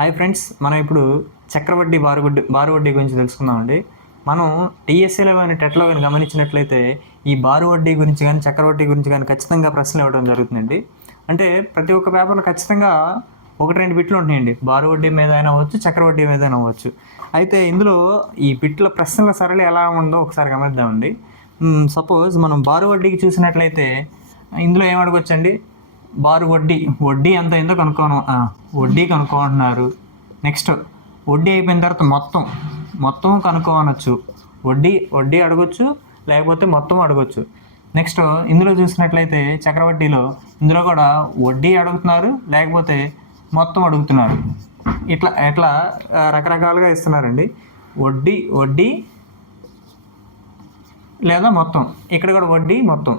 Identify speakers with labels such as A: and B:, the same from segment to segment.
A: Hi friends మనం ఇప్పుడు చక్రవడ్డీ బారువడ్డీ బారువడ్డీ గురించి తెలుసుకుందామండి. మనం టీఎస్ఏలో కానీ టెట్లో కానీ గమనించినట్లయితే ఈ బారు వడ్డీ గురించి కానీ చక్రవడ్డీ గురించి కానీ ఖచ్చితంగా ప్రశ్నలు ఇవ్వడం జరుగుతుందండి. అంటే ప్రతి ఒక్క పేపర్లో ఖచ్చితంగా ఒకటి రెండు బిట్లు ఉంటాయండి బారు వడ్డీ మీద అయినా అవ్వచ్చు చక్రవడ్డీ మీద అయినా అవ్వచ్చు. అయితే ఇందులో ఈ బిట్ల ప్రశ్నల సరళి ఎలా ఉందో ఒకసారి గమనిద్దామండి. సపోజ్ మనం బారు వడ్డీకి చూసినట్లయితే ఇందులో ఏం అడగొచ్చండి? బారు వడ్డీ వడ్డీ ఎంత అయిందో కనుక్కోను. వడ్డీ కనుక్కోమంటున్నారు. నెక్స్ట్ వడ్డీ అయిపోయిన తర్వాత మొత్తం మొత్తం కనుక్కోనొచ్చు. వడ్డీ వడ్డీ అడగొచ్చు లేకపోతే మొత్తం అడగొచ్చు. నెక్స్ట్ ఇందులో చూసినట్లయితే చక్రవడ్డీలో ఇందులో కూడా వడ్డీ అడుగుతున్నారు లేకపోతే మొత్తం అడుగుతున్నారు. ఇట్లా ఇట్లా రకరకాలుగా ఇస్తున్నారండి. వడ్డీ వడ్డీ లేదా మొత్తం. ఇక్కడ కూడా వడ్డీ మొత్తం.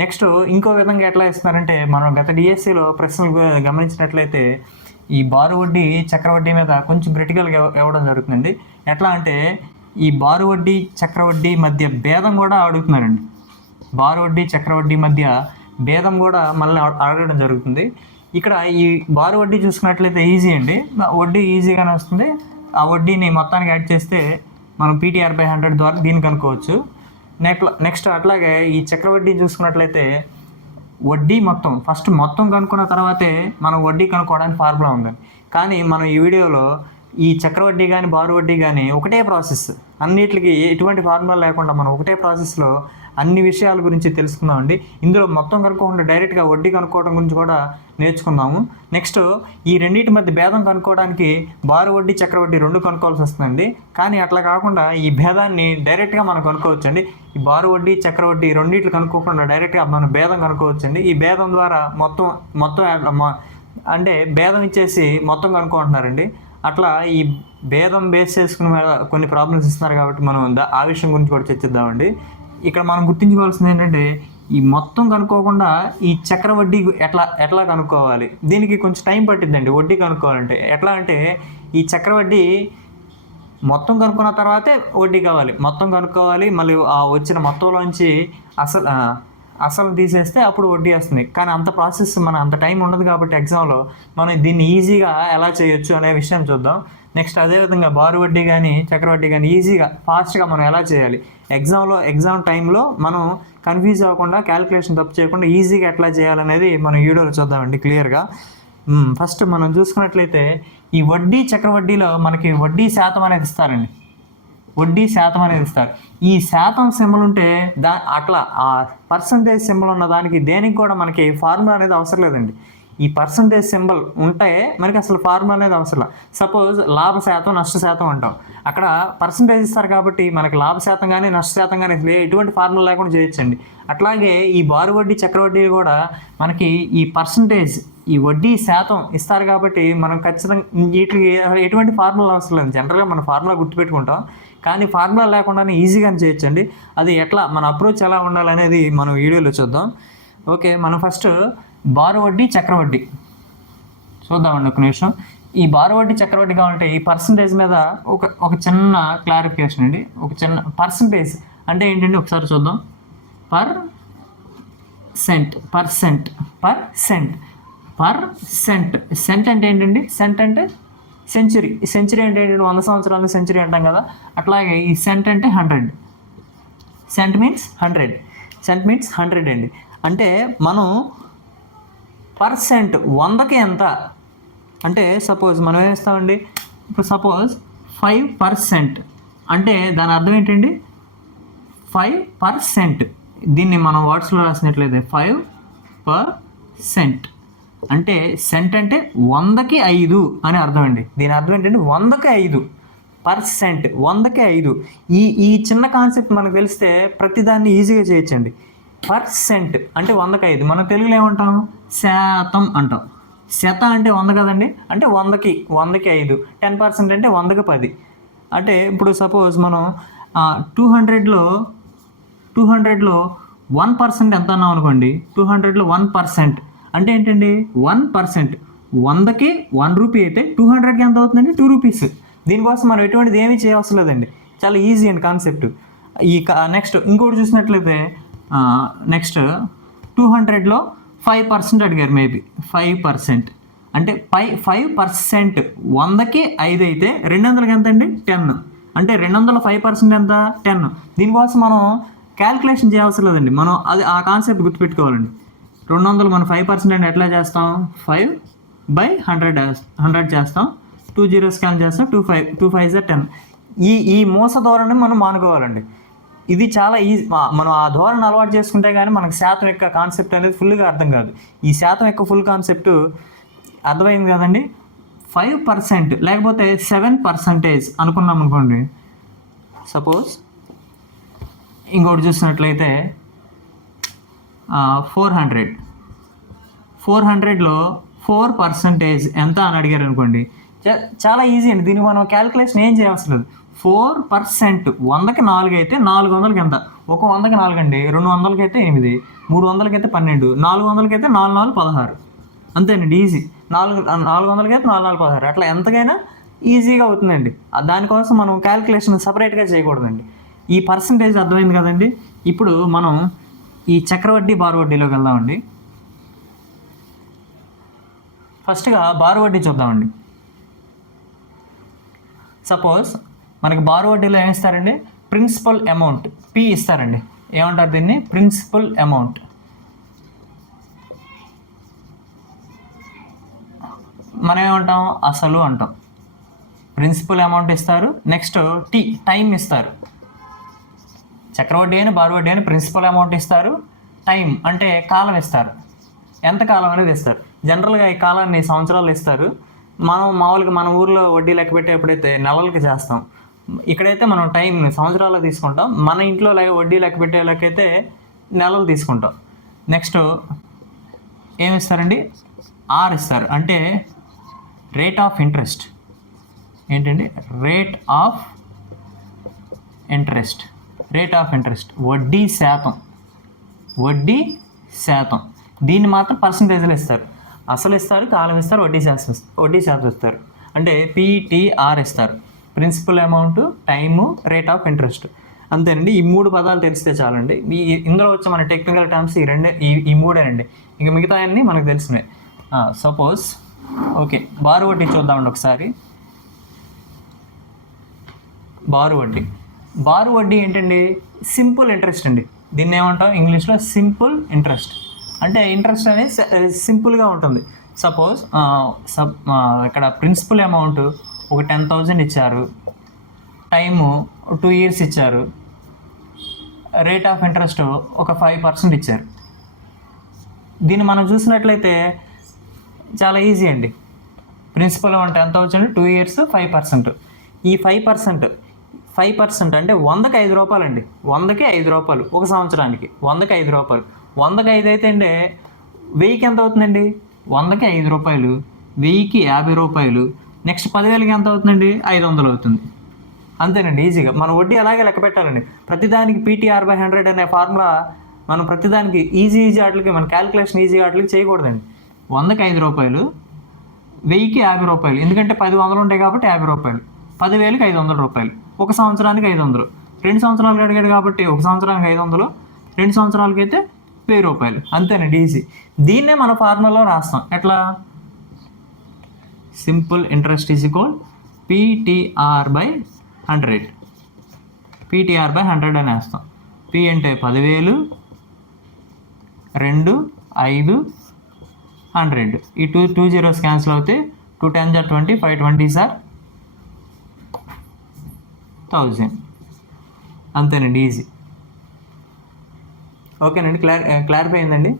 A: నెక్స్ట్ ఇంకో విధంగా ఎట్లా ఇస్తున్నారంటే మనం గత డిఎస్సిలో ప్రశ్నలు గమనించినట్లయితే ఈ బారు వడ్డీ చక్రవడ్డీ మీద కొంచెం క్రిటికల్గా ఇవ్వడం జరుగుతుంది ఎట్లా అంటే ఈ బారు వడ్డీ చక్రవడ్డీ మధ్య భేదం కూడా అడుగుతున్నారండి. బారు వడ్డీ చక్రవడ్డీ మధ్య భేదం కూడా మళ్ళీ అడగడం జరుగుతుంది. ఇక్కడ ఈ బారు వడ్డీ చూసుకున్నట్లయితే ఈజీ అండి. వడ్డీ ఈజీగానే వస్తుంది. ఆ వడ్డీని మొత్తానికి యాడ్ చేస్తే మనం పీటీఆర్ బై హండ్రెడ్ ద్వారా దీన్ని కనుక్కోవచ్చు. నెక్స్ట్ నెక్స్ట్ అట్లాగే ఈ చక్రవడ్డీ చూసుకున్నట్లయితే వడ్డీ మొత్తం ఫస్ట్ మొత్తం కనుక్కున్న తర్వాతే మనం వడ్డీ కనుక్కోవడానికి ఫార్ములా ఉంది కానీ మనం ఈ వీడియోలో ఈ చక్రవడ్డీ కానీ బారు వడ్డీ కానీ ఒకటే ప్రాసెస్. అన్నిటికి ఎటువంటి ఫార్ములా లేకుండా మనం ఒకటే ప్రాసెస్లో అన్ని విషయాల గురించి తెలుసుకుందామండి ఇందులో మొత్తం కనుక్కోకుండా డైరెక్ట్గా వడ్డీ కనుక్కోవడం గురించి కూడా నేర్చుకుందాము. నెక్స్ట్ ఈ రెండింటి మధ్య భేదం కనుక్కోవడానికి బారు వడ్డీ చక్రవడ్డీ రెండు కనుక్కోవాల్సి వస్తుందండి. కానీ అట్లా కాకుండా ఈ భేదాన్ని డైరెక్ట్గా మనం కనుక్కోవచ్చండి. ఈ బారు వడ్డీ చక్రవడ్డీ రెండింటిని కనుక్కోకుండా డైరెక్ట్గా మనం భేదం కనుక్కోవచ్చండి. ఈ భేదం ద్వారా మొత్తం మొత్తం అంటే భేదం ఇచ్చేసి మొత్తం కనుక్కుంటున్నారండి. అట్లా ఈ భేదం బేస్ చేసుకుని మీద కొన్ని ప్రాబ్లమ్స్ ఇస్తున్నారు కాబట్టి మనం ఆ విషయం గురించి కూడా చర్చిద్దామండి. ఇక్కడ మనం గుర్తుంచుకోవాల్సింది ఏంటంటే ఈ మొత్తం కనుక్కోకుండా ఈ చక్ర వడ్డీ ఎట్లా ఎట్లా కనుక్కోవాలి? దీనికి కొంచెం టైం పట్టిద్దండి వడ్డీ కనుక్కోవాలంటే. ఎట్లా అంటే ఈ చక్ర వడ్డీ మొత్తం కనుక్కున్న తర్వాతే వడ్డీ కావాలి. మొత్తం కనుక్కోవాలి మళ్ళీ ఆ వచ్చిన మొత్తంలోంచి అసలు అసలు తీసేస్తే అప్పుడు వడ్డీ వస్తుంది. కానీ అంత ప్రాసెస్ మన అంత టైం ఉండదు కాబట్టి ఎగ్జామ్లో మనం దీన్ని ఈజీగా ఎలా చేయొచ్చు అనే విషయం చూద్దాం. నెక్స్ట్ అదేవిధంగా బారు వడ్డీ కానీ చక్రవడ్డీ కానీ ఈజీగా ఫాస్ట్గా మనం ఎలా చేయాలి? ఎగ్జామ్లో ఎగ్జామ్ టైంలో మనం కన్ఫ్యూజ్ అవ్వకుండా క్యాలిక్యులేషన్ తప్పు చేయకుండా ఈజీగా ఎట్లా చేయాలనేది మనం వీడియోలో చూద్దామండి క్లియర్గా. ఫస్ట్ మనం చూసుకున్నట్లయితే ఈ వడ్డీ చక్రవడ్డీలో మనకి వడ్డీ శాతం అనేది ఇస్తారండి. వడ్డీ శాతం అనేది ఇస్తారు. ఈ శాతం సింబల్ ఉంటే దా అట్లా ఆ పర్సంటేజ్ సింబల్ ఉన్న దానికి దేనికి కూడా మనకి ఫార్ములా అనేది అవసరం లేదండి. ఈ పర్సంటేజ్ సింబల్ ఉంటే మనకి అసలు ఫార్ములా అనేది అవసరం సపోజ్ లాభ శాతం నష్ట శాతం అంటాం. అక్కడ పర్సంటేజ్ ఇస్తారు కాబట్టి మనకి లాభ శాతం కానీ నష్ట శాతం కానీ అసలు ఎటువంటి ఫార్ములా లేకుండా చేయొచ్చండి. అట్లాగే ఈ బారు వడ్డీ చక్రవడ్డీ కూడా మనకి ఈ పర్సంటేజ్ ఈ వడ్డీ శాతం ఇస్తారు కాబట్టి మనం ఖచ్చితంగా వీటికి ఎటువంటి ఫార్ములా అవసరం లేదు. జనరల్గా మనం ఫార్ములా గుర్తుపెట్టుకుంటాం. కానీ ఫార్ములా లేకుండానే ఈజీగానే చేయొచ్చండి. అది ఎట్లా మన అప్రోచ్ ఎలా ఉండాలనేది మనం వీడియోలో చూద్దాం. ఓకే మనం ఫస్ట్ బారు వడ్డీ చక్రవడ్డీ. చూద్దామండి ఒక నిమిషం. ఈ బారు వడ్డీ చక్రవడ్డీ కావాలంటే ఈ పర్సంటేజ్ మీద ఒక ఒక చిన్న క్లారిఫికేషన్ అండి. ఒక చిన్న పర్సంటేజ్ అంటే ఏంటండి? ఒకసారి చూద్దాం. Per cent per cent per cent per cent cent అంటే ఏంటండి? సెంట్ అంటే సెంచురీ సెంచురీ అంటే ఏంటంటే వంద సంవత్సరాలు సెంచురీ అంటాం కదా. అట్లాగే ఈ సెంట్ అంటే hundred cent means hundred cent means hundred అండి. అంటే మనం పర్సెంట్ వందకి ఎంత? అంటే సపోజ్ మనం ఏం ఇస్తామండి ఇప్పుడు సపోజ్ ఫైవ్ పర్సెంట్. అంటే దాని అర్థం ఏంటండి? Five percent. దీన్ని మనం వర్డ్స్లో రాసినట్లయితే ఫైవ్ పర్సెంట్. అంటే సెంట్ అంటే వందకి ఐదు అని అర్థం అండి. దీని అర్థం ఏంటంటే వందకి ఐదు. పర్సెంట్ వందకి ఐదు. ఈ ఈ చిన్న కాన్సెప్ట్ మనకు తెలిస్తే ప్రతిదాన్ని ఈజీగా చేయొచ్చండి. పర్సెంట్ అంటే వందకి ఐదు. మనం తెలుగులో ఏమంటాము శాతం అంటాం. శత అంటే వంద కదండి? అంటే వందకి వందకి ఐదు. టెన్ పర్సెంట్ అంటే వందకి పది. అంటే ఇప్పుడు సపోజ్ మనం టూ హండ్రెడ్లో టూ హండ్రెడ్లో వన్ పర్సెంట్ ఎంత అన్నాం అనుకోండి? టూ హండ్రెడ్లో వన్ పర్సెంట్. అంటే ఏంటండి? One percent. వందకి వన్ రూపీ అయితే టూ హండ్రెడ్కి ఎంత అవుతుందండి? Two rupees. దీనికోసం మనం ఎటువంటిది ఏమీ చేయవసరం లేదండి చాలా ఈజీ అండి కాన్సెప్ట్. ఈ నెక్స్ట్ ఇంకోటి చూసినట్లయితే నెక్స్ట్ టూ హండ్రెడ్లో ఫైవ్ పర్సెంట్ అడిగారు మేబీ ఫైవ్ పర్సెంట్ అంటే ఫైవ్ ఫైవ్ పర్సెంట్ వందకి ఐదు అయితే రెండు వందలకి ఎంత అండి టెన్ అంటే రెండు వందల ఫైవ్ పర్సెంట్ ఎంత? టెన్ దీనికోసం మనం క్యాల్కులేషన్ చేయవసరం లేదండి. మనం అది ఆ కాన్సెప్ట్ గుర్తుపెట్టుకోవాలండి. రెండు వందలు మనం ఫైవ్ పర్సెంట్ అంటే ఎట్లా చేస్తాం? ఫైవ్ బై హండ్రెడ్ హండ్రెడ్ చేస్తాం. టూ జీరో స్కాన్ చేస్తాం. టూ ఫైవ్ టూ ఫైవ్ జర్ టెన్ ఈ ఈ మోస ధోరణి మనం మానుకోవాలండి. ఇది చాలా ఈజీ మనం ఆ ధోరణి అలవాటు చేసుకుంటే కానీ మనకు శాతం యొక్క కాన్సెప్ట్ అనేది ఫుల్గా అర్థం కాదు. ఈ శాతం యొక్క ఫుల్ కాన్సెప్ట్ అర్థమైంది కదండి? ఫైవ్ పర్సెంట్ లేకపోతే సెవెన్ పర్సంటేజ్ అనుకున్నాం అనుకోండి. సపోజ్ ఇంకోటి చూసినట్లయితే ఫోర్ హండ్రెడ్ ఫోర్ హండ్రెడ్లో ఫోర్ పర్సంటేజ్ ఎంత అని అడిగారు అనుకోండి చాలా ఈజీ అండి. దీనికి మనం క్యాలిక్యులేషన్ ఏం చేయవలసిన లేదు. Four percent. వందకి నాలుగు అయితే నాలుగు వందలకి ఎంత ఒక వందకి నాలుగు అండి రెండు వందలకి అయితే ఎనిమిది మూడు వందలకి అయితే పన్నెండు నాలుగు వందలకి అయితే నాలుగు నాలుగు పదహారు. అంతేనండి ఈజీ. నాలుగు నాలుగు వందలకి అయితే నాలుగు నాలుగు పదహారు. అట్లా ఎంతకైనా ఈజీగా అవుతుందండి. దానికోసం మనం క్యాలిక్యులేషన్ సపరేట్గా చేయకూడదండి. ఈ పర్సంటేజ్ అర్థమైంది కదండి? ఇప్పుడు మనం ఈ చక్రవడ్డీ బారు వడ్డీలోకి వెళ్దామండి. ఫస్ట్గా బారు వడ్డీ చూద్దామండి. సపోజ్ మనకి బారు వడ్డీలో ఏమి ఇస్తారండి? ప్రిన్సిపల్ అమౌంట్ పి ఇస్తారండి. ఏమంటారు దీన్ని? ప్రిన్సిపల్ అమౌంట్ మనం ఏమంటాం? అసలు అంటాం. ప్రిన్సిపల్ అమౌంట్ ఇస్తారు. నెక్స్ట్ టీ టైం ఇస్తారు. చక్రవడ్డీ అని బారు వడ్డీ అని ప్రిన్సిపల్ అమౌంట్ ఇస్తారు. టైం అంటే కాలం ఇస్తారు. ఎంత కాలం అనేది ఇస్తారు. జనరల్గా ఈ కాలాన్ని సంవత్సరాలు ఇస్తారు. మనం మామూలుగా మన ఊర్లో వడ్డీ లెక్క పెట్టేప్పుడైతే నెలలకి చేస్తాం. ఇక్కడైతే మనం టైం సంవత్సరాలు తీసుకుంటాం. మన ఇంట్లో వడ్డీ లెక్క పెట్టే నెలలు తీసుకుంటాం. నెక్స్ట్ ఏమిస్తారండి ఆర్ ఇస్తారు. అంటే రేట్ ఆఫ్ ఇంట్రెస్ట్. ఏంటండి? Rate of interest. Rate of interest. వడ్డీ శాతం. వడ్డీ శాతం. దీన్ని మాత్రం పర్సంటేజ్లు ఇస్తారు. అసలు ఇస్తారు కాలం ఇస్తారు వడ్డీ శాతం వడ్డీ శాతం ఇస్తారు. అంటే పీటీఆర్ ఇస్తారు. Principal amount time rate of interest. అంతేనండి. ఈ మూడు పదాలు తెలిస్తే చాలండి. ఈ ఇందులో వచ్చే మన టెక్నికల్ టర్మ్స్ ఈ రెండే ఈ ఈ మూడేనండి. ఇంకా మిగతా అన్నీ మనకు తెలిసినాయి సపోజ్ ఓకే బారు వడ్డీ చూద్దామండి ఒకసారి. బారు వడ్డీ. బారు వడ్డీ ఏంటండి? సింపుల్ ఇంట్రెస్ట్ అండి. దీన్ని ఏమంటాం? ఇంగ్లీష్లో సింపుల్ ఇంట్రెస్ట్. అంటే ఇంట్రెస్ట్ అనేది సింపుల్గా ఉంటుంది. సపోజ్ సబ్ ఇక్కడ ప్రిన్సిపల్ అమౌంట్ ఒక టెన్ థౌజండ్ ఇచ్చారు. టైము టూ ఇయర్స్ ఇచ్చారు. రేట్ ఆఫ్ ఇంట్రెస్ట్ ఒక ఫైవ్ పర్సెంట్ ఇచ్చారు. దీన్ని మనం చూసినట్లయితే చాలా ఈజీ అండి. ప్రిన్సిపల్ అమౌంట్ ఎంత అవుతుంది టూ ఇయర్స్ ఫైవ్ పర్సెంట్. ఈ ఫైవ్ పర్సెంట్ ఫైవ్ పర్సెంట్ అంటే వందకి ఐదు రూపాయలు అండి వందకి ఐదు రూపాయలు ఒక సంవత్సరానికి. వందకి ఐదు రూపాయలు. వందకి ఐదు అయితే అండి వెయ్యికి ఎంత అవుతుందండి? వందకి ఐదు రూపాయలు వెయ్యికి యాభై రూపాయలు నెక్స్ట్ పదివేలకి ఎంత అవుతుందండి? ఐదు వందలు అవుతుంది. అంతేనండి ఈజీగా. మన వడ్డీ అలాగే లెక్క పెట్టాలండి. ప్రతిదానికి పీటీఆర్ బై హండ్రెడ్ అనే ఫార్ములా మనం ప్రతిదానికి ఈజీ ఈజీ ఆటలకి మన క్యాలిక్యులేషన్ ఈజీ ఆటలకి చేయకూడదండి. వందకి ఐదు రూపాయలు వెయ్యికి యాభై రూపాయలు ఎందుకంటే పది వందలు ఉంటాయి కాబట్టి యాభై రూపాయలు. పదివేలకి ఐదు వందల రూపాయలు ఒక సంవత్సరానికి ఐదు వందలు. రెండు సంవత్సరాలకు అడిగాడు కాబట్టి ఒక సంవత్సరానికి ఐదు వందలు రెండు సంవత్సరాలకైతే వెయ్యి రూపాయలు. అంతేనండి ఈజీ. దీన్నే మన ఫార్ములాలో రాస్తాం. ఎట్లా? Simple interest is equal PTR by hundred. PTR by hundred అని వేస్తాం పి అంటే పదివేలు రెండు ఐదు హండ్రెడ్. ఈ టూ టూ జీరోస్ క్యాన్సిల్ అవుతే two ten jar twenty five twenty sir. Thousand. అంతేనండి ఈజీ. ఓకేనండి క్లారి క్లారిఫై అయిందండి?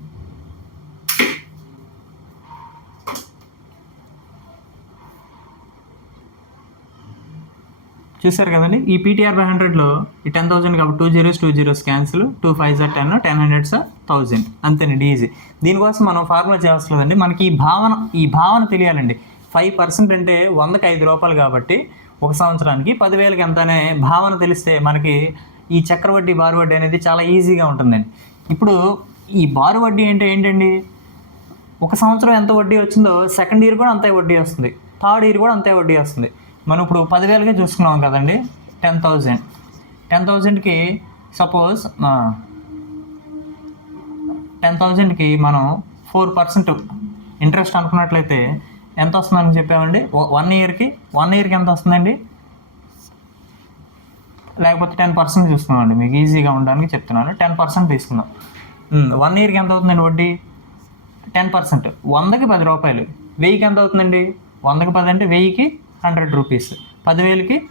A: చూసారు కదండి? ఈ పీటీఆర్ బై హండ్రెడ్లో ఈ టెన్ థౌసండ్ కాబట్టి two zeros two zeros cancel two five sir ten ten hundred sir thousand అంతేనండి ఈజీ దీనికోసం మనం ఫార్ములా చేయాల్సిందండి మనకి ఈ భావన ఈ భావన తెలియాలండి. ఫైవ్ పర్సెంట్ అంటే వందకి ఐదు రూపాయలు కాబట్టి ఒక సంవత్సరానికి పదివేలకి ఎంత అనే భావన తెలిస్తే మనకి ఈ చక్రవడ్డీ బారు వడ్డీ అనేది చాలా ఈజీగా ఉంటుందండి. ఇప్పుడు ఈ బారు వడ్డీ అంటే ఏంటండి? ఒక సంవత్సరం ఎంత వడ్డీ వచ్చిందో సెకండ్ ఇయర్ కూడా అంతే వడ్డీ వస్తుంది. థర్డ్ ఇయర్ కూడా అంతే వడ్డీ వస్తుంది. మనం ఇప్పుడు పదివేలుగా చూసుకున్నాం కదండి. టెన్ థౌజండ్ టెన్ థౌజండ్కి సపోజ్ టెన్ థౌజండ్కి మనం ఫోర్ పర్సెంట్ ఇంట్రెస్ట్ అనుకున్నట్లయితే ఎంత వస్తుందని చెప్పామండి? వన్ ఇయర్కి వన్ ఇయర్కి ఎంత వస్తుందండి? లేకపోతే టెన్ పర్సెంట్ చూస్తున్నామండి. మీకు ఈజీగా ఉండడానికి చెప్తున్నాను. టెన్ పర్సెంట్ తీసుకుందాం. వన్ ఇయర్కి ఎంత అవుతుందండి వడ్డీ? టెన్ పర్సెంట్ వందకి పది రూపాయలు. వెయ్యికి ఎంత అవుతుందండి? వందకి పది అంటే వెయ్యికి హండ్రెడ్ రూపీస్. పదివేలకి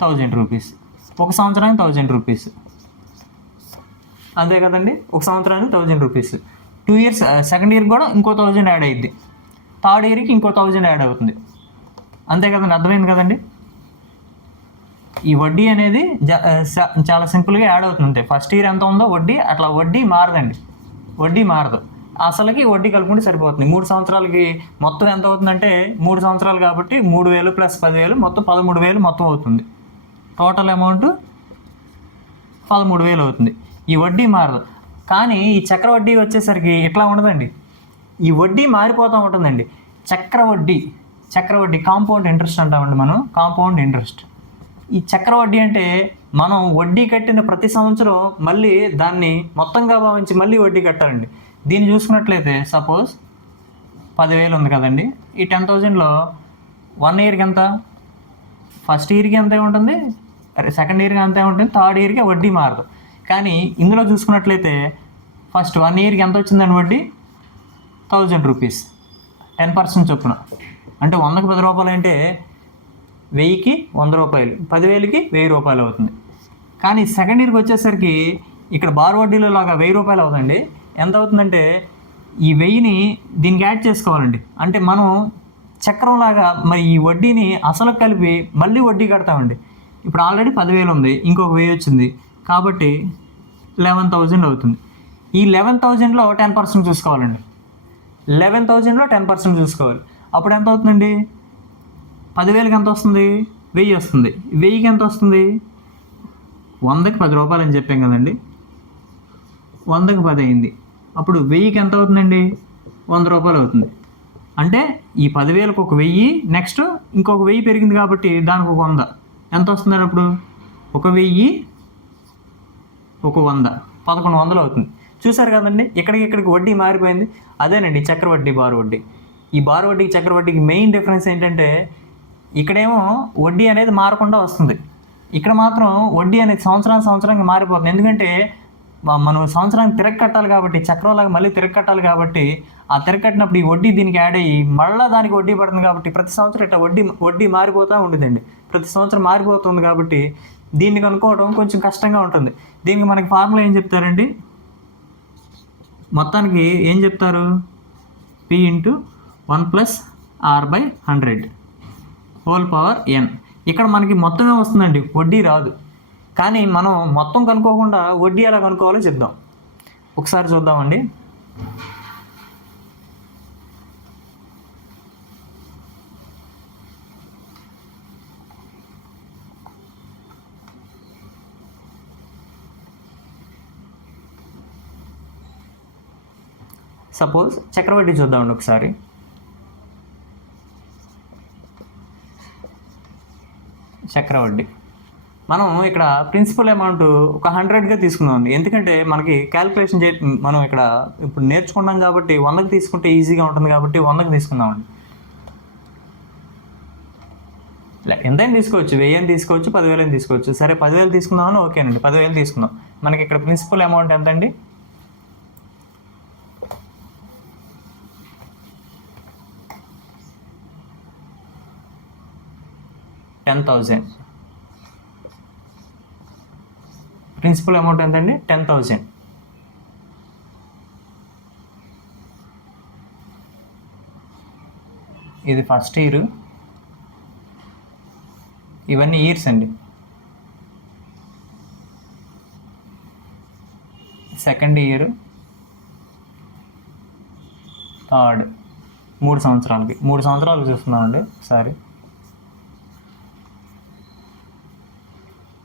A: థౌజండ్ రూపీస్. ఒక సంవత్సరానికి థౌజండ్ రూపీస్. అంతే కదండి? ఒక సంవత్సరానికి thousand rupees. Two years second year కూడా ఇంకో థౌజండ్ యాడ్ అయ్యింది థర్డ్ ఇయర్కి ఇంకో థౌజండ్ యాడ్ అవుతుంది. అంతే కదండి? అర్థమైంది కదండి? ఈ వడ్డీ అనేది జ- చాలా సింపుల్గా యాడ్ అవుతుంది ఫస్ట్ ఇయర్ ఎంత ఉందో వడ్డీ అట్లా వడ్డీ మారదండి. వడ్డీ మారదు. అసలుకి వడ్డీ కలుపుకుంటే సరిపోతుంది. మూడు సంవత్సరాలకి మొత్తం ఎంత అవుతుందంటే మూడు సంవత్సరాలు కాబట్టి మూడు వేలు ప్లస్ పదివేలు మొత్తం పదమూడు వేలు మొత్తం అవుతుంది. టోటల్ అమౌంట్ పదమూడు వేలు అవుతుంది. ఈ వడ్డీ మారదు. కానీ ఈ చక్ర వడ్డీ వచ్చేసరికి ఇట్లా ఉండదండి? ఈ వడ్డీ మారిపోతూ ఉంటుందండి. చక్ర వడ్డీ చక్ర వడ్డీ కాంపౌండ్ ఇంట్రెస్ట్ అంటామండి మనం. కాంపౌండ్ ఇంట్రెస్ట్ ఈ చక్ర వడ్డీ అంటే మనం వడ్డీ కట్టిన ప్రతి సంవత్సరం మళ్ళీ దాన్ని మొత్తంగా భావించి మళ్ళీ వడ్డీ కట్టాలండి. దీన్ని చూసుకున్నట్లయితే సపోజ్ పదివేలు ఉంది కదండి. ఈ టెన్ థౌజండ్లో వన్ ఇయర్కి ఎంత? ఫస్ట్ ఇయర్కి అంతే ఉంటుంది? సెకండ్ ఇయర్కి అంతే ఉంటుంది? థర్డ్ ఇయర్కి వడ్డీ మారదు. కానీ ఇందులో చూసుకున్నట్లయితే ఫస్ట్ వన్ ఇయర్కి ఎంత వచ్చిందండి వడ్డీ? థౌజండ్ రూపీస్ టెన్ పర్సెంట్ చొప్పున. అంటే వందకు పది రూపాయలు అంటే వెయ్యికి వంద రూపాయలు. పదివేలకి వెయ్యి రూపాయలు అవుతుంది. కానీ సెకండ్ ఇయర్కి వచ్చేసరికి ఇక్కడ బార్ వడ్డీలో లాగా వెయ్యి రూపాయలు అవుతుంది ఎంత అవుతుందంటే ఈ వెయ్యిని దీనికి యాడ్ చేసుకోవాలండి. అంటే మనం చక్రం లాగా మరి ఈ వడ్డీని అసలు కలిపి మళ్ళీ వడ్డీ కడతామండి. ఇప్పుడు ఆల్రెడీ పదివేలు ఉంది ఇంకొక వెయ్యి వచ్చింది. కాబట్టి లెవెన్ థౌజండ్ అవుతుంది. ఈ లెవెన్ థౌజండ్లో టెన్ పర్సెంట్ చూసుకోవాలండి. లెవెన్ థౌజండ్లో టెన్ పర్సెంట్ చూసుకోవాలి. అప్పుడు ఎంత అవుతుందండి? పదివేలకి ఎంత వస్తుంది? వెయ్యి వస్తుంది. వెయ్యికి ఎంత వస్తుంది? వందకి పది రూపాయలు అని చెప్పాం కదండి. వందకి పది అయింది. అప్పుడు వెయ్యికి ఎంత అవుతుందండి? వంద రూపాయలు అవుతుంది. అంటే ఈ పదివేలకు ఒక వెయ్యి నెక్స్ట్ ఇంకొక వెయ్యి పెరిగింది కాబట్టి దానికి ఒక వంద. ఎంత వస్తుంది అప్పుడు? ఒక వెయ్యి ఒక వంద. పదకొండు వందలు అవుతుంది. చూసారు కదండి ఇక్కడికి ఇక్కడికి వడ్డీ మారిపోయింది? అదేనండి చక్రవడ్డీ బారు వడ్డీ. ఈ బారు వడ్డీకి చక్రవడ్డీకి మెయిన్ డిఫరెన్స్ ఏంటంటే ఇక్కడేమో వడ్డీ అనేది మారకుండా వస్తుంది. ఇక్కడ మాత్రం వడ్డీ అనేది సంవత్సరానికి సంవత్సరానికి మారిపోతుంది. ఎందుకంటే మనం సంవత్సరానికి తిరగ కట్టాలి కాబట్టి చక్రంలాగా మళ్ళీ తిరగ కట్టాలి కాబట్టి ఆ తిరగ కట్టినప్పుడు ఈ వడ్డీ దీనికి యాడ్ అయ్యి మళ్ళీ దానికి వడ్డీ పడుతుంది కాబట్టి ప్రతి సంవత్సరం ఇట్లా వడ్డీ వడ్డీ మారిపోతూ ఉంటుందండి ప్రతి సంవత్సరం మారిపోతుంది కాబట్టి దీన్ని కనుక్కోవడం కొంచెం కష్టంగా ఉంటుంది. దీనికి మనకి ఫార్ములా ఏం చెప్తారండి? మొత్తానికి ఏం చెప్తారు? P into one plus R by hundred whole power N ఇక్కడ మనకి మొత్తమే వస్తుందండి. వడ్డీ రాదు. కానీ మనం మొత్తం కనుక్కోకుండా వడ్డీ ఎలా కనుక్కోవాలో చెప్దాం. ఒకసారి చూద్దామండి. సపోజ్ చక్రవడ్డీ చూద్దామండి ఒకసారి. చక్రవడ్డీ. మనం ఇక్కడ ప్రిన్సిపల్ అమౌంట్ ఒక హండ్రెడ్గా తీసుకుందామండి. ఎందుకంటే మనకి క్యాలిక్యులేషన్ చే మనం ఇక్కడ ఇప్పుడు నేర్చుకున్నాం కాబట్టి వందకు తీసుకుంటే ఈజీగా ఉంటుంది కాబట్టి వందకు తీసుకుందామండి. ఎంతైనా తీసుకోవచ్చు. వెయ్యి తీసుకోవచ్చు పదివేలు తీసుకోవచ్చు. సరే పదివేలు తీసుకుందామని ఓకేనండి. పదివేలు తీసుకుందాం. మనకి ఇక్కడ ప్రిన్సిపల్ అమౌంట్ ఎంత అండి టెన్ థౌజండ్ ప్రిన్సిపల్ అమౌంట్ ఎంతండి? టెన్ థౌజండ్ ఇది ఫస్ట్ ఇయర్. ఇవన్నీ ఇయర్స్ అండి. Second year. థర్డ్. మూడు సంవత్సరాలకి. మూడు సంవత్సరాలు చూస్తున్నామండి ఒకసారి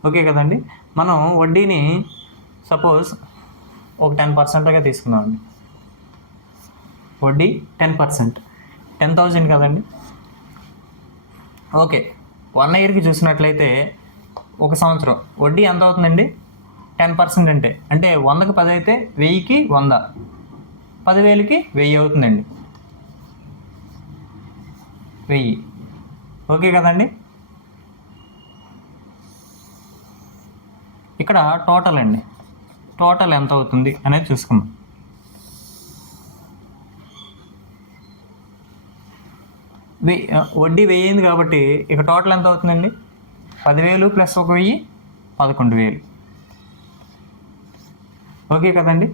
A: ఓకే కదండి. మనం వడ్డీని సపోజ్ ఒక టెన్ పర్సెంట్గా తీసుకున్నామండి వడ్డీ టెన్ పర్సెంట్. టెన్ థౌజండ్ కదండి. ఓకే వన్ ఇయర్కి చూసినట్లయితే ఒక సంవత్సరం. వడ్డీ ఎంత అవుతుందండి? టెన్ పర్సెంట్ అంటే అంటే వందకి పది అయితే వెయ్యికి వంద. పదివేలకి వెయ్యి అవుతుందండి. వెయ్యి. ఓకే కదండి. ఇక్కడ టోటల్ అండి. టోటల్ ఎంత అవుతుంది అనేది చూసుకుందాం. వే వడ్డీ వెయ్యింది కాబట్టి ఇక టోటల్ ఎంత అవుతుందండి? పదివేలు ప్లస్ ఒక వెయ్యి పదకొండు వేలు. ఓకే కదండి?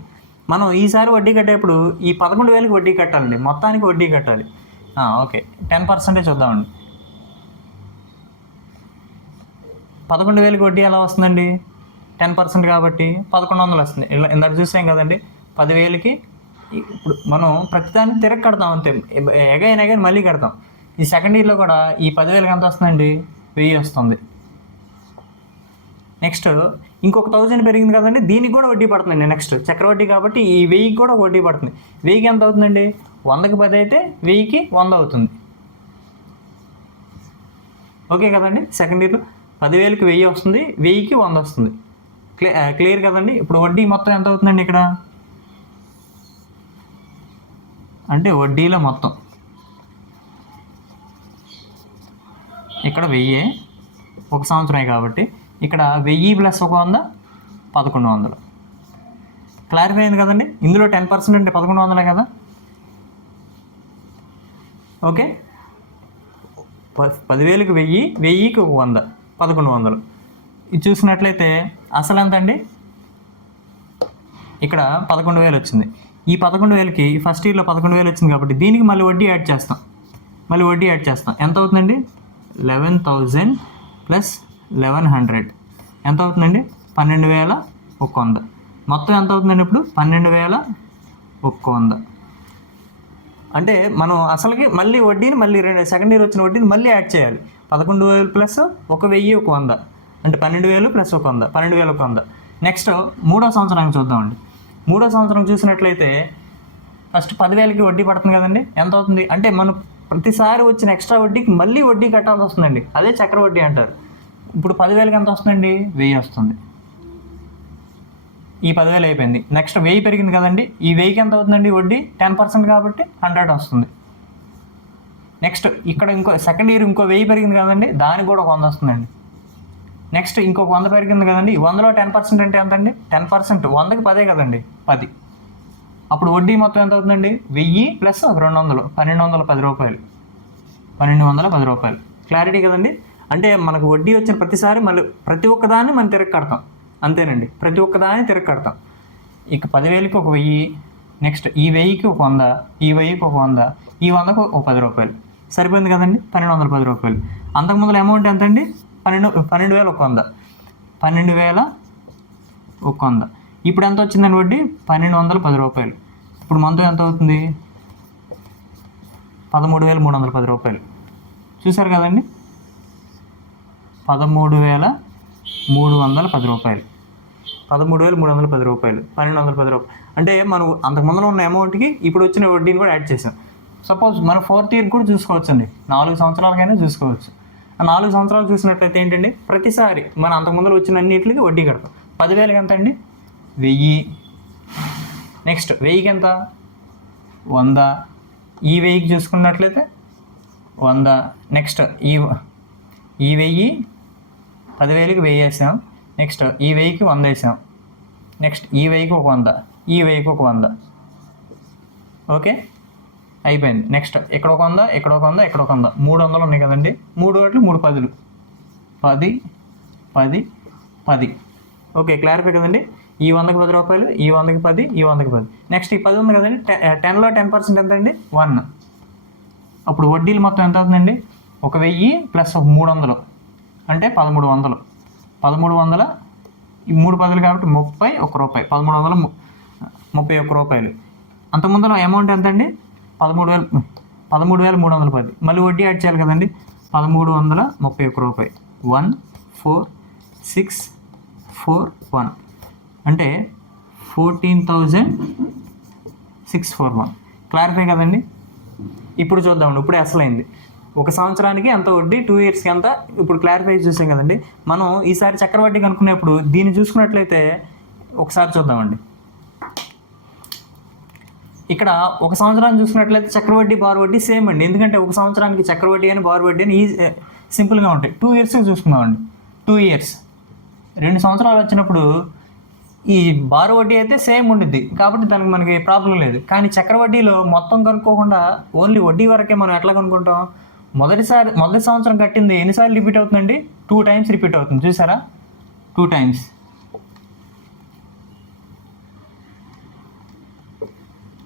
A: మనం ఈసారి వడ్డీ కట్టేప్పుడు ఈ పదకొండు వేలకు వడ్డీ కట్టాలండి. మొత్తానికి వడ్డీ కట్టాలి. ఓకే. టెన్ పర్సెంటేజ్ చూద్దామండి. పదకొండు వేలకు వడ్డీ ఎలా వస్తుందండి? టెన్ పర్సెంట్ కాబట్టి పదకొండు వందలు వస్తుంది. ఇలా ఇందాక చూసాం కదండి పదివేలకి ఇప్పుడు మనం ప్రతిదాన్ని తిరగ కడతాం అంతే. ఎగైనా ఎగైన్ మళ్ళీ కడతాం. ఈ సెకండ్ ఇయర్లో కూడా ఈ పదివేలకి ఎంత వస్తుందండి? వెయ్యి వస్తుంది. నెక్స్ట్ ఇంకొక థౌజండ్ పెరిగింది కదండి దీనికి కూడా వడ్డీ పడుతుందండి నెక్స్ట్. చక్రవడ్డీ కాబట్టి ఈ వెయ్యికి కూడా వడ్డీ పడుతుంది. వెయ్యికి ఎంత అవుతుందండి? వందకి పది అయితే వెయ్యికి వంద అవుతుంది. ఓకే కదండి సెకండ్ ఇయర్లో పదివేలకి వెయ్యి వస్తుంది వెయ్యికి వంద వస్తుంది. క్లియర్ క్లియర్ కదండి? ఇప్పుడు వడ్డీ మొత్తం ఎంత అవుతుందండి ఇక్కడ? అంటే వడ్డీలో మొత్తం. ఇక్కడ వెయ్యి ఒక సంవత్సరమే కాబట్టి ఇక్కడ వెయ్యి ప్లస్ ఒక వంద పదకొండు వందలు. క్లారిఫై అయింది కదండి? ఇందులో టెన్ పర్సెంట్ అంటే పదకొండు వందలే కదా? ఓకే. పదివేలకు వెయ్యి వెయ్యికి ఒక వంద పదకొండు వందలు. ఇది చూసినట్లయితే అసలు ఎంత అండి ఇక్కడ పదకొండు వేలు వచ్చింది. ఈ పదకొండు వేలకి ఫస్ట్ ఇయర్లో పదకొండు వేలు వచ్చింది కాబట్టి దీనికి మళ్ళీ వడ్డీ యాడ్ చేస్తాం. మళ్ళీ వడ్డీ యాడ్ చేస్తాం. ఎంత అవుతుందండి? Eleven thousand plus eleven hundred ఎంత అవుతుందండి? పన్నెండు వేల ఒక్క వంద. మొత్తం ఎంత అవుతుందండి ఇప్పుడు? పన్నెండు వేల ఒక్క వంద. అంటే మనం అసలుకి మళ్ళీ వడ్డీని మళ్ళీ రెండు సెకండ్ ఇయర్ వచ్చిన వడ్డీని మళ్ళీ యాడ్ చేయాలి. పదకొండు వేలు ప్లస్ ఒక వెయ్యి ఒక వంద. అంటే పన్నెండు వేలు ప్లస్ ఒక వంద పన్నెండు వేలు ఒక వంద. నెక్స్ట్ మూడో సంవత్సరానికి చూద్దామండి. మూడో సంవత్సరం చూసినట్లయితే ఫస్ట్ పదివేలకి వడ్డీ పడుతుంది కదండి? ఎంత అవుతుంది? అంటే మనం ప్రతిసారి వచ్చిన ఎక్స్ట్రా వడ్డీకి మళ్ళీ వడ్డీ కట్టాల్సి వస్తుందండి. అదే చక్ర వడ్డీ అంటారు. ఇప్పుడు పదివేలకి ఎంత వస్తుందండి? వెయ్యి వస్తుంది. ఈ పదివేలు అయిపోయింది. నెక్స్ట్ వెయ్యి పెరిగింది కదండి? ఈ వెయ్యికి ఎంత అవుతుందండి వడ్డీ? టెన్ పర్సెంట్ కాబట్టి హండ్రెడ్ వస్తుంది. నెక్స్ట్ ఇక్కడ ఇంకో సెకండ్ ఇయర్ ఇంకో వెయ్యి పెరిగింది కదండి? దానికి కూడా ఒక వంద వస్తుందండి. నెక్స్ట్ ఇంకొక వంద పెరిగింది కదండి. వందలో టెన్ పర్సెంట్ అంటే ఎంత అండి టెన్ పర్సెంట్ వందకి పదే కదండి. పది. అప్పుడు వడ్డీ మొత్తం ఎంత అవుతుందండి? వెయ్యి ప్లస్ ఒక రెండు వందలు. పన్నెండు వందల పది రూపాయలు. పన్నెండు వందల పది రూపాయలు. క్లారిటీ కదండి? అంటే మనకు వడ్డీ వచ్చిన ప్రతిసారి మళ్ళీ ప్రతి ఒక్కదాన్ని మనం తిరగ కడతాం. అంతేనండి. ప్రతి ఒక్కదాన్ని తిరగ కడతాం. ఇక పదివేలకి ఒక వెయ్యి. నెక్స్ట్ ఈ వెయ్యికి ఒక వంద. ఈ వెయ్యికి ఒక వంద. ఈ వందకు ఒక పది రూపాయలు. సరిపోయింది కదండి? పన్నెండు వందల పది రూపాయలు. అంతకుముందు అమౌంట్ ఎంత అండి పన్నెండు పన్నెండు వేల ఒక వంద. పన్నెండు వేల ఒక వంద. ఇప్పుడు ఎంత వచ్చిందని వడ్డీ పన్నెండు వందల పది రూపాయలు. ఇప్పుడు మనతో ఎంత అవుతుంది? పదమూడు వేల మూడు వందల పది రూపాయలు. చూసారు కదండి? పదమూడు వేల మూడు వందల పది రూపాయలు. పదమూడు వేల మూడు వందల పది రూపాయలు. పన్నెండు వందల పది రూపాయలు. అంటే మనం అంతకుముందు ఉన్న అమౌంట్కి ఇప్పుడు వచ్చిన వడ్డీని కూడా యాడ్ చేసాం సపోజ్ మనం ఫోర్త్ ఇయర్ కూడా చూసుకోవచ్చండి. నాలుగు సంవత్సరాలకైనా చూసుకోవచ్చు. నాలుగు సంవత్సరాలు చూసినట్లయితే ఏంటండి? ప్రతిసారి మన అంతకు ముందర వచ్చిన అన్నింటికి వడ్డీ కడతాం. పదివేలకి ఎంత అండి? వెయ్యి. నెక్స్ట్ వెయ్యికి ఎంత? వంద. ఈ వెయ్యికి చూసుకున్నట్లయితే వంద. నెక్స్ట్ ఈ ఈ వెయ్యి పదివేలకి వెయ్యి వేసాం. నెక్స్ట్ ఈ వెయ్యికి వంద వేసాం. నెక్స్ట్ ఈ వెయ్యికి ఒక వంద. ఈ వెయ్యికి ఒక వంద. ఓకే? అయిపోయింది. నెక్స్ట్ ఇక్కడ ఒక వంద ఇక్కడ ఒక వంద ఇక్కడ ఒక వంద. మూడు వందలు ఉన్నాయి కదండి. మూడు వాటిలో మూడు పదులు. పది పది పది. ఓకే క్లారిఫై కదండి. ఈ వందకి పది రూపాయలు ఈ వందకి పది ఈ వందకి పది. నెక్స్ట్ ఈ పది ఉంది కదండి. టెన్లో టెన్ పర్సెంట్ ఎంత అండి వన్ అప్పుడు వడ్డీలు మొత్తం ఎంత అవుతుందండి? ఒక వెయ్యి ప్లస్ మూడు వందలు. అంటే పదమూడు వందలు. పదమూడు వందల ఈ మూడు పదులు కాబట్టి ముప్పై ఒక రూపాయి. పదమూడు వందల ము- ముప్పై ఒక్క రూపాయలు. అంత ముందర అమౌంట్ ఎంత అండి పదమూడు వేల పదమూడు వేల మూడు వందల పది. మళ్ళీ వడ్డీ యాడ్ చేయాలి కదండి. పదమూడు వందల ముప్పై ఒక్క రూపాయి. One four six four one. అంటే fourteen thousand six four one. Clarify కదండి. ఇప్పుడు చూద్దామండి. ఇప్పుడే అసలైంది. ఒక సంవత్సరానికి ఎంత వడ్డీ టూ ఇయర్స్కి ఎంత? ఇప్పుడు క్లారిఫై చూసాం కదండి. మనం ఈసారి చక్రవడ్డీ కనుక్కునేప్పుడు దీన్ని చూసుకున్నట్లయితే ఒకసారి చూద్దామండి. ఇక్కడ ఒక సంవత్సరాన్ని చూసినట్లయితే చక్రవడ్డీ బార్ వడ్డీ సేమ్ అండి. ఎందుకంటే ఒక సంవత్సరానికి చక్రవడ్డీ అని బార్ వడ్డీ అని ఈజీ సింపుల్గా ఉంటాయి. టూ ఇయర్స్ చూసుకుందామండి. టూ ఇయర్స్ రెండు సంవత్సరాలు వచ్చినప్పుడు ఈ బారు వడ్డీ అయితే సేమ్ ఉండిద్ది. కాబట్టి దానికి మనకి ప్రాబ్లం లేదు. కానీ చక్రవడ్డీలో మొత్తం కనుక్కోకుండా ఓన్లీ వడ్డీ వరకే మనం ఎట్లా కనుక్కుంటాం? మొదటిసారి మొదటి సంవత్సరం కట్టింది ఎన్నిసార్లు రిపీట్ అవుతుందండి? టూ టైమ్స్ రిపీట్ అవుతుంది. చూసారా? Two times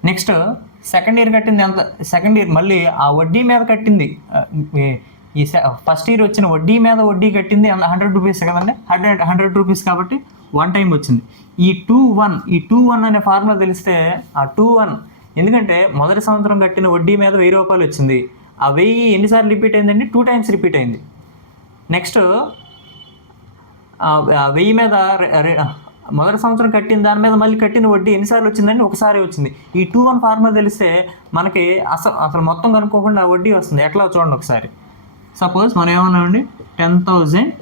A: next second year కట్టింది ఎంత? సెకండ్ ఇయర్ మళ్ళీ ఆ వడ్డీ మీద కట్టింది. ఈ- ఫస్ట్ ఇయర్ వచ్చిన వడ్డీ మీద వడ్డీ కట్టింది హండ్రెడ్ రూపీస్ కదండి? హండ్రెడ్ హండ్రెడ్ రూపీస్ కాబట్టి వన్ టైం వచ్చింది. ఈ టూ వన్ ఈ టూ వన్ అనే ఫార్ములా తెలిస్తే ఆ టూ వన్ ఎందుకంటే మొదటి సంవత్సరం కట్టిన వడ్డీ మీద వెయ్యి రూపాయలు వచ్చింది. ఆ వెయ్యి ఎన్నిసార్లు రిపీట్ అయిందండి? టూ టైమ్స్ రిపీట్ అయింది. నెక్స్ట్ ఆ వెయ్యి మీద మొదటి సంవత్సరం కట్టిన దాని మీద మళ్ళీ కట్టిన వడ్డీ ఎన్నిసార్లు వచ్చిందని ఒకసారి వచ్చింది. ఈ టూ వన్ ఫార్ములా తెలిస్తే మనకి అసలు అసలు మొత్తం కనుక్కోకుండా ఆ వడ్డీ వస్తుంది. ఎట్లా చూడండి ఒకసారి. సపోజ్ మనం ఏమన్నామండి? Ten thousand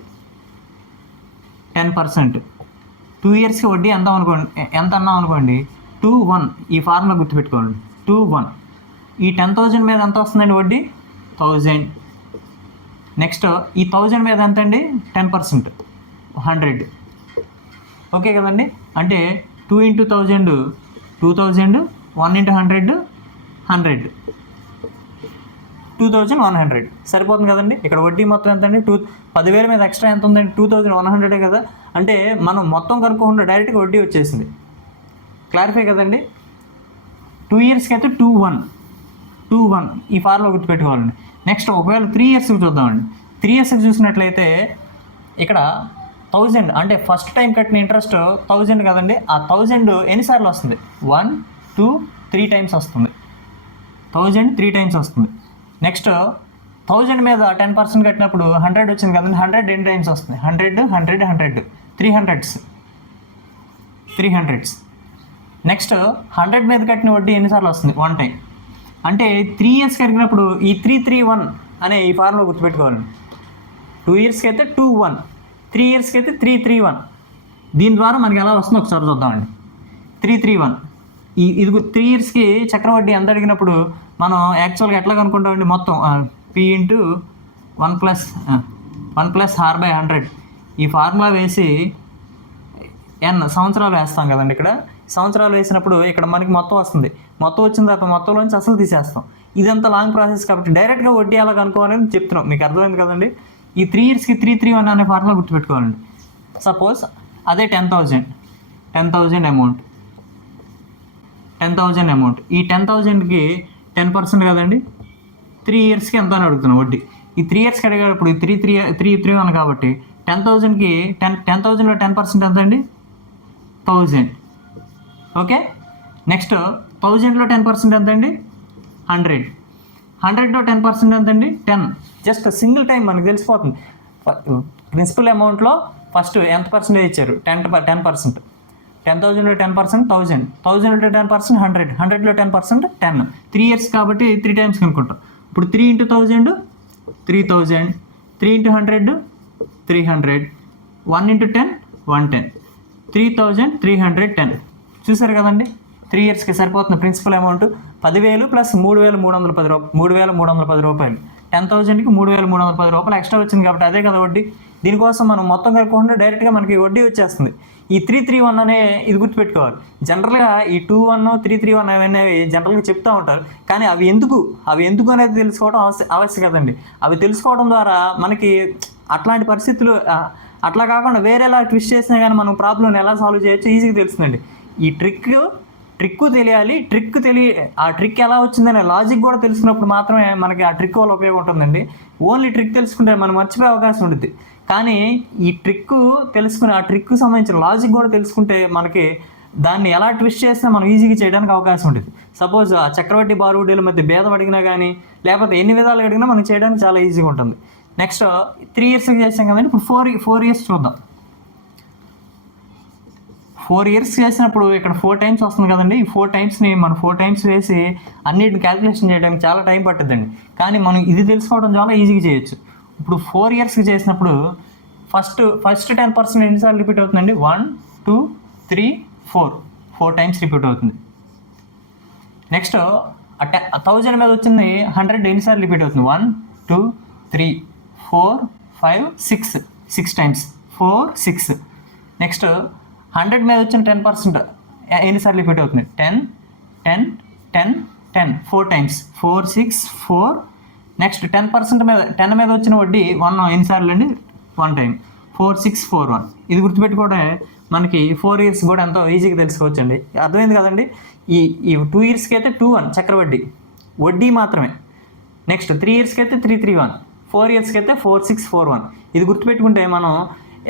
A: ten percent two ఇయర్స్కి వడ్డీ ఎంత అనుకోండి? ఎంత అన్నాం అనుకోండి? టూ వన్ ఈ ఫార్ములా గుర్తుపెట్టుకోండి టూ వన్ ఈ టెన్ థౌజండ్ మీద ఎంత వస్తుందండి వడ్డీ? థౌజండ్ నెక్స్ట్ ఈ థౌజండ్ మీద ఎంత అండి టెన్ పర్సెంట్ హండ్రెడ్ ఓకే కదండి? అంటే two into thousand two thousand one into hundred hundred two thousand one hundred సరిపోతుంది కదండి? ఇక్కడ వడ్డీ మొత్తం ఎంత అండి టూ పదివేల మీద ఎక్స్ట్రా ఎంత ఉందండి? టూ థౌజండ్ వన్ హండ్రెడే కదా? అంటే మనం మొత్తం కనుక్కోకుండా డైరెక్ట్గా వడ్డీ వచ్చేసింది. క్లారిఫై కదండి? టూ ఇయర్స్కి అయితే టూ వన్ టూ వన్ ఈ ఫార్లో గుర్తుపెట్టుకోవాలండి. నెక్స్ట్ ఒకవేళ త్రీ ఇయర్స్కి చూద్దామండి. త్రీ ఇయర్స్కి చూసినట్లయితే ఇక్కడ థౌజండ్. అంటే ఫస్ట్ టైం కట్టిన ఇంట్రెస్ట్ థౌజండ్ కదండి. ఆ థౌజండ్ ఎన్నిసార్లు వస్తుంది? వన్ టూ త్రీ టైమ్స్ వస్తుంది. థౌజండ్ త్రీ టైమ్స్ వస్తుంది. నెక్స్ట్ థౌజండ్ మీద టెన్ పర్సెంట్ కట్టినప్పుడు హండ్రెడ్ వచ్చింది కదండి. హండ్రెడ్ ఎన్ని టైమ్స్ వస్తుంది? Hundred hundred hundred. Three hundreds. Three hundreds. Next hundred మీద కట్టిన వడ్డీ ఎన్నిసార్లు వస్తుంది? వన్ టైం అంటే త్రీ ఇయర్స్ కరిగినప్పుడు ఈ త్రీ త్రీ వన్ అనే ఈ ఫార్ములా గుర్తుపెట్టుకోవాలండి. టూ ఇయర్స్కి అయితే టూ వన్. త్రీ ఇయర్స్కి అయితే త్రీ త్రీ వన్. దీని ద్వారా మనకి ఎలా వస్తుందో ఒకసారి చూద్దామండి. Three three one. ఈ ఇది త్రీ ఇయర్స్కి చక్రవడ్డీ ఎంత అడిగినప్పుడు మనం యాక్చువల్గా ఎట్లా కనుక్కుంటామండి మొత్తం? P into one plus one plus R by hundred ఈ ఫార్ములా వేసి ఎన్ సంవత్సరాలు వేస్తాం కదండి ఇక్కడ. సంవత్సరాలు వేసినప్పుడు ఇక్కడ మనకి మొత్తం వస్తుంది. మొత్తం వచ్చిన తర్వాత మొత్తంలోంచి అసలు తీసేస్తాం. ఇదంతా లాంగ్ ప్రాసెస్ కాబట్టి డైరెక్ట్గా వడ్డీ ఎలా కనుక్కోవాలని చెప్తున్నాం. మీకు అర్థమైంది కదండి? ఈ త్రీ ఇయర్స్కి త్రీ త్రీ వన్ అనే ఫార్ములా గుర్తుపెట్టుకోవాలండి. సపోజ్ అదే ten thousand ten thousand amount ten thousand amount ఈ టెన్ థౌజండ్కి టెన్ పర్సెంట్ కదండి? త్రీ ఇయర్స్కి ఎంత అని అడుగుతున్నాం వడ్డీ? ఈ త్రీ ఇయర్స్కి అడిగేటప్పుడు ఈ three three three three one కాబట్టి టెన్ థౌజండ్కి టెన్ టెన్ థౌజండ్లో టెన్ పర్సెంట్ ఎంత అండి థౌజండ్ ఓకే నెక్స్ట్ థౌజండ్లో టెన్ పర్సెంట్ ఎంత అండి హండ్రెడ్ హండ్రెడ్లో టెన్ పర్సెంట్ ఎంతండి? టెన్. జస్ట్ సింగిల్ టైం మనకు తెలిసిపోతుంది. ప్రిన్సిపల్ అమౌంట్లో ఫస్ట్ ఎంత పర్సెంటేజ్ ఇచ్చారు? Ten ten percent. టెన్ థౌజండ్లో టెన్ పర్సెంట్ థౌజండ్. థౌజండ్లో టెన్ పర్సెంట్ హండ్రెడ్. హండ్రెడ్లో ten percent ten. Three years కాబట్టి త్రీ టైమ్స్ కనుక్కుంటాం. ఇప్పుడు three into thousand three thousand. Three into hundred three hundred. One into ten one ten. Three thousand three hundred ten. చూసారు కదండి? Three ఇయర్స్కి సరిపోతుంది principal amount. పదివేలు plus మూడు వేల మూడు వందల పది రూపాయలు మూడు వేల మూడు వందల పది రూపాయలు. టెన్ థౌజండ్కి మూడు వేల మూడు వందల పది రూపాయలు ఎక్స్ట్రా వచ్చింది కాబట్టి అదే కదా వడ్డీ. దీనికోసం మనం మొత్తం కలుపుకుంటే డైరెక్ట్గా మనకి వడ్డీ వచ్చేస్తుంది. ఈ త్రీ త్రీ వన్ అనే ఇది గుర్తుపెట్టుకోవాలి. జనరల్గా ఈ two one three three one అనేవి జనరల్గా చెప్తూ ఉంటారు. కానీ అవి ఎందుకు? అవి ఎందుకు అనేది తెలుసుకోవడం అవశ్య అవశ్యం కదండి. అవి తెలుసుకోవడం ద్వారా మనకి అట్లాంటి పరిస్థితులు అట్లా కాకుండా వేరేలా ట్విస్ట్ చేసినా కానీ మనం ప్రాబ్లమ్ని ఎలా సాల్వ్ చేయొచ్చు ఈజీగా తెలుస్తుందండి. ఈ ట్రిక్ ట్రిక్ తెలియాలి. ట్రిక్ తెలియ ఆ ట్రిక్ ఎలా వచ్చిందనే లాజిక్ కూడా తెలుసుకున్నప్పుడు మాత్రమే మనకి ఆ ట్రిక్ వల్ల ఉపయోగం ఉంటుందండి ఓన్లీ ట్రిక్ తెలుసుకుంటే మనం మర్చిపోయే అవకాశం ఉంటుంది. కానీ ఈ ట్రిక్ తెలుసుకుని ఆ ట్రిక్ సంబంధించిన లాజిక్ కూడా తెలుసుకుంటే మనకి దాన్ని ఎలా ట్విస్ట్ చేస్తే మనం ఈజీగా చేయడానికి అవకాశం ఉంటుంది. సపోజ్ ఆ చక్రవర్తి బారుడీల మధ్య భేదం అడిగినా కానీ లేకపోతే ఎన్ని విధాలు అడిగినా మనం చేయడానికి చాలా ఈజీగా ఉంటుంది. నెక్స్ట్ త్రీ ఇయర్స్కి చేసాం కదండి. ఇప్పుడు ఫోర్ ఫోర్ ఇయర్స్ చూద్దాం. ఫోర్ ఇయర్స్ చేసినప్పుడు ఇక్కడ ఫోర్ టైమ్స్ వస్తుంది కదండి. ఈ ఫోర్ టైమ్స్ని మనం ఫోర్ టైమ్స్ వేసి అన్నిటిని క్యాలిక్యులేషన్ చేయడానికి చాలా టైం పట్టుద్దండి. కానీ మనం ఇది తెలుసుకోవడం చాలా ఈజీగా చేయొచ్చు. ఇప్పుడు ఫోర్ ఇయర్స్కి చేసినప్పుడు ఫస్ట్ ఫస్ట్ టెన్ పర్సెంట్ ఎన్నిసార్లు రిపీట్ అవుతుందండి? One two three four. Four times repeat అవుతుంది. నెక్స్ట్ థౌజండ్ మీద వచ్చింది హండ్రెడ్ ఎన్నిసార్లు రిపీట్ అవుతుంది? One two three four five six. Six times. Four six. Next hundred మీద వచ్చిన టెన్ పర్సెంట్. ఎన్నిసార్లు రిపీట్ అవుతుంది? Ten ten ten ten. Four times four six four next ten percent మీద ten మీద వచ్చిన వడ్డీ వన్ ఎన్నిసార్లు అండి? One time four six four one ఇది గుర్తుపెట్టుకోవడమే మనకి ఫోర్ ఇయర్స్ కూడా ఎంతో ఈజీగా తెలుసుకోవచ్చండి. అర్థమైంది కదండి? ఈ ఈ టూ ఇయర్స్కి అయితే టూ వన్ చక్రవడ్డీ వడ్డీ. మాత్రమే. నెక్స్ట్ త్రీ ఇయర్స్కి అయితే త్రీ త్రీ వన్ ఫోర్ ఇయర్స్కి అయితే ఫోర్ సిక్స్ ఫోర్ వన్ ఇది గుర్తుపెట్టుకుంటే మనం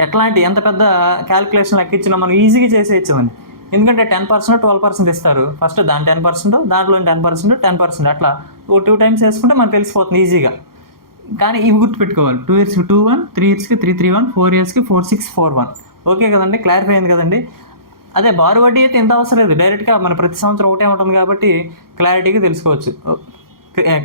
A: ఎట్లాంటి ఎంత పెద్ద క్యాలిక్యులేషన్ లెక్కించినా మనం ఈజీగా చేసేయచ్చుదండి ఎందుకంటే టెన్ పర్సెంట్ ట్వెల్వ్ పర్సెంట్ ఇస్తారు. ఫస్ట్ దాని టెన్ పర్సెంట్ దాంట్లో టెన్ పర్సెంట్ టెన్ పర్సెంట్ అట్లా ఓ టూ టైమ్స్ వేసుకుంటే మనకు తెలిసిపోతుంది ఈజీగా కానీ ఇవి గుర్తుపెట్టుకోవాలి. టూ ఇయర్స్కి టూ వన్ త్రీ ఇయర్స్కి త్రీ త్రీ వన్ ఫోర్ ఇయర్స్కి four six four one okay కదండి? క్లారిఫై అయింది కదండి? అదే బారు వడ్డీ అయితే ఎంత అవసరం లేదు. డైరెక్ట్గా మన ప్రతి సంవత్సరం ఒకటే ఉంటుంది కాబట్టి క్లారిటీగా తెలుసుకోవచ్చు.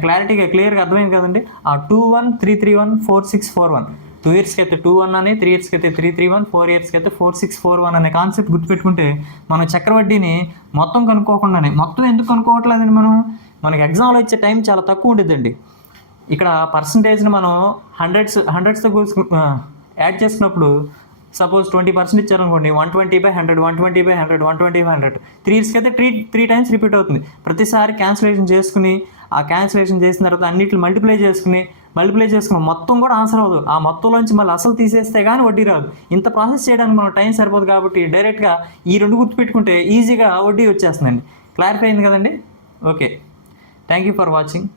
A: క్లారిటీగా క్లియర్గా అర్థమైంది కదండి? ఆ two one three three one four six four one two ఇయర్స్కి అయితే టూ వన్ అని త్రీ ఇయర్స్కి అయితే త్రీ త్రీ వన్ ఫోర్ ఇయర్స్కి అయితే ఫోర్ సిక్స్ ఫోర్ వన్ అనే కాన్సెప్ట్ గుర్తుపెట్టుకుంటే మనం చక్రవడ్డీని మొత్తం కనుక్కోకుండానే మొత్తం ఎందుకు కనుక్కోవట్లేదండి మనం? మనకి ఎగ్జామ్లో ఇచ్చే టైం చాలా తక్కువ ఉంటుందండి ఇక్కడ పర్సంటేజ్ని మనం హండ్రెడ్స్ హండ్రెడ్స్తో యాడ్ చేసుకున్నప్పుడు సపోజ్ ట్వంటీ పర్సెంట్ ఇచ్చారనుకోండి one twenty by hundred one twenty by hundred one twenty by hundred three ఇయర్స్కి అయితే త్రీ త్రీ టైమ్స్ రిపీట్ అవుతుంది. ప్రతిసారి క్యాన్సిలేషన్ చేసుకుని ఆ క్యాన్సిలేషన్ చేసిన తర్వాత అన్నిటిని మల్టిప్లై చేసుకుని మల్టిప్లై చేసుకుని మొత్తం కూడా ఆన్సర్ అవ్వదు. ఆ మొత్తంలోంచి మళ్ళీ అసలు తీసేస్తే కానీ వడ్డీ రాదు. ఇంత ప్రాసెస్ చేయడానికి మనం టైం సరిపోదు కాబట్టి డైరెక్ట్గా ఈ రెండు గుర్తుపెట్టుకుంటే ఈజీగా వడ్డీ వచ్చేస్తుందండి. క్లారిఫై అయింది కదండి? Okay thank you for watching